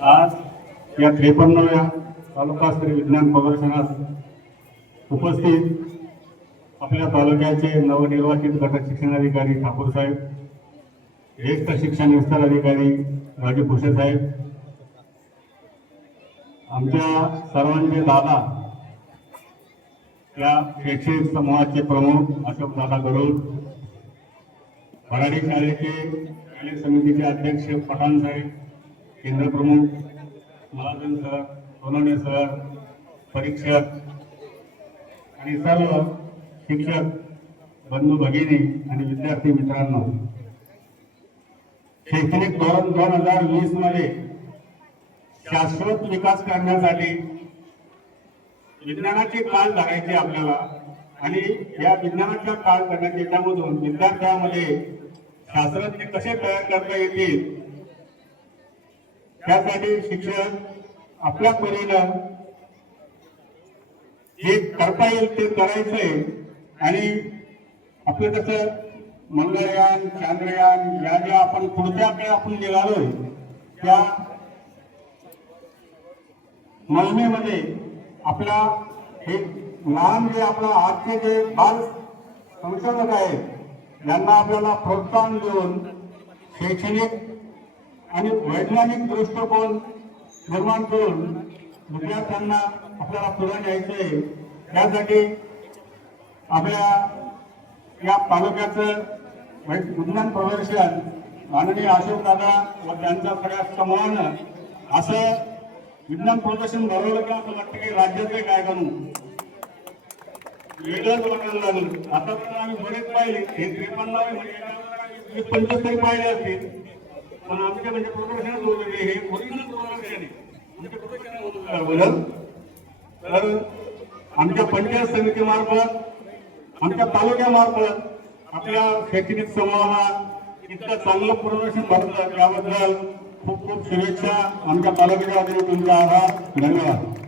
आज या 53व्या तालुकास्तरीय विज्ञान प्रदर्शनात उपस्थित आपल्या तालुक्याचे नवनिर्वाचित गट शिक्षणाधिकारी ठाकूर साहेब, ज्येष्ठ शिक्षण विस्तार अधिकारी राजू भोसे साहेब, आमच्या सर्वांचे दादा, या शैक्षणिक समूहाचे प्रमुख अशोक दादा गरुड, भराडी शाळेचे शालेय समितीचे अध्यक्ष पठाण साहेब, केंद्र प्रमुख महाजन सर, सोनवणे सर, परीक्षक आणि सर्व शिक्षक बंधू भगिनी आणि विद्यार्थी मित्रांनो, शैक्षणिक धोरण 2020 मध्ये शाश्वत विकास करण्यासाठी विज्ञानाची काळ धरायची आपल्याला आणि या विज्ञानाचा काळ करण्याच्या याच्यामधून विद्यार्थ्यांमध्ये शास्त्रज्ञ कसे तयार करता येतील त्यासाठी शिक्षक आपल्या परीनं जे करता येईल ते करायचंय आणि आपलं कसं मंगळयान, चांद्रयान या ज्या आपण पुढच्या काळात आपण निघालोय त्या मोहिमेमध्ये आपला हे लहान जे आपला आजचे जे बाल संशोधक आहेत यांना आपल्याला प्रोत्साहन देऊन शैक्षणिक आणि वैज्ञानिक दृष्टिकोन निर्माण करून विद्यार्थ्यांना आपल्याला पुढे न्यायचंय। त्यासाठी आपल्या या तालुक्याचं विज्ञान प्रदर्शन माननीय अशोक दादा व त्यांच्या सगळ्या समूहानं असं विज्ञान प्रदर्शन भरवलं की असं वाटतं की राज्याचे काय करू वेगळंच वाटायला लागलं। आतापर्यंत आम्ही बरेच पाहिले, हे 53 म्हणजे 25 पाहिले असतील, पण आमच्या म्हणजे प्रदर्शनच होतं हे ओरिजिनल प्रदर्शन आहे, म्हणजे प्रदर्शन होतं। तर आमच्या पंचायत समितीमार्फत, आमच्या तालुक्यामार्फत आपल्या शैक्षणिक समूहाला इतकं चांगलं प्रदर्शन भरलं त्याबद्दल खूप खूप शुभेच्छा। आमच्या तालुक्याच्या वतीने तुमचा आभार, धन्यवाद।